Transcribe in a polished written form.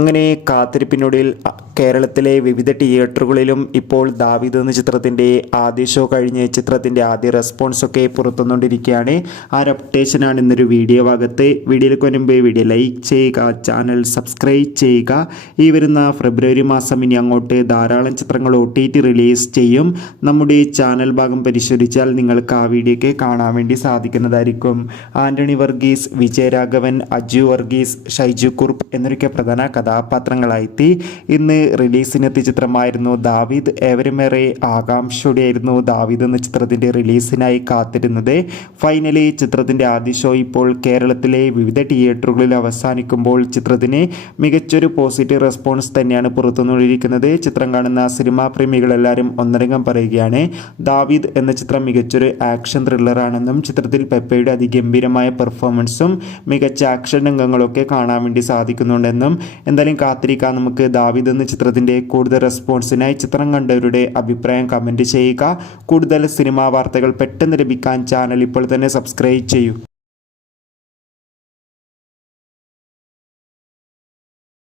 അങ്ങനെ കാത്തിരിപ്പിനൊടുവിൽ കേരളത്തിലെ വിവിധ തിയേറ്ററുകളിലും ഇപ്പോൾ ദാവീദ് എന്ന ചിത്രത്തിൻ്റെ ആദ്യ ഷോ കഴിഞ്ഞ് ചിത്രത്തിൻ്റെ ആദ്യ റെസ്പോൺസൊക്കെ പുറത്തുവന്നുകൊണ്ടിരിക്കുകയാണ്. ആ ഒരു അപ്ഡേഷനാണ് ഇന്നൊരു വീഡിയോ ഭാഗത്ത്. വീഡിയോയിലേക്ക് വരുമ്പോൾ വീഡിയോ ലൈക്ക് ചെയ്യുക, ചാനൽ സബ്സ്ക്രൈബ് ചെയ്യുക. ഈ വരുന്ന ഫെബ്രുവരി മാസം ഇനി അങ്ങോട്ട് ധാരാളം ചിത്രങ്ങൾ OTT റിലീസ് ചെയ്യും. നമ്മുടെ ഈ ചാനൽ ഭാഗം പരിശോധിച്ചാൽ നിങ്ങൾക്ക് ആ വീഡിയോയ്ക്ക് കാണാൻ വേണ്ടി സാധിക്കുന്നതായിരിക്കും. ആൻ്റണി വർഗീസ്, വിജയരാഘവൻ, അജു വർഗീസ്, ഷൈജു കുറുപ്പ് എന്നൊക്കെ പ്രധാന കഥാപാത്രങ്ങളായെത്തി ഇന്ന് റിലീസിനെത്തിയ ചിത്രമായിരുന്നു ദാവീദ്. ഏവരുമേറെ ആകാംക്ഷയോടെയായിരുന്നു ദാവീദ് എന്ന ചിത്രത്തിൻ്റെ റിലീസിനായി കാത്തിരുന്നത്. ഫൈനലി ചിത്രത്തിൻ്റെ ആദ്യ ഷോ ഇപ്പോൾ കേരളത്തിലെ വിവിധ തിയേറ്ററുകളിൽ അവസാനിക്കുമ്പോൾ ചിത്രത്തിന് മികച്ചൊരു പോസിറ്റീവ് റെസ്പോൺസ് തന്നെയാണ് പുറത്തുനിന്നിരിക്കുന്നത്. ചിത്രം കാണുന്ന സിനിമാ പ്രേമികളെല്ലാവരും ഒന്നടങ്കം പറയുകയാണ് ദാവീദ് എന്ന ചിത്രം മികച്ചൊരു ആക്ഷൻ ത്രില്ലറാണെന്നും ചിത്രത്തിൽ പെപ്പയുടെ അതിഗംഭീരമായ പെർഫോമൻസും മികച്ച ആക്ഷൻ രംഗങ്ങളൊക്കെ കാണാൻ വേണ്ടി സാധിക്കുന്നുണ്ടെന്നും എന്തായാലും കാത്തിരിക്കാം നമുക്ക് ദാവീദ് എന്ന ചിത്രത്തിൻ്റെ കൂടുതൽ റെസ്പോൺസിനായി. ചിത്രം കണ്ടവരുടെ അഭിപ്രായം കമൻറ്റ് ചെയ്യുക. കൂടുതൽ സിനിമാ വാർത്തകൾ പെട്ടെന്ന് ലഭിക്കാൻ ചാനൽ ഇപ്പോൾ തന്നെ സബ്സ്ക്രൈബ് ചെയ്യൂ.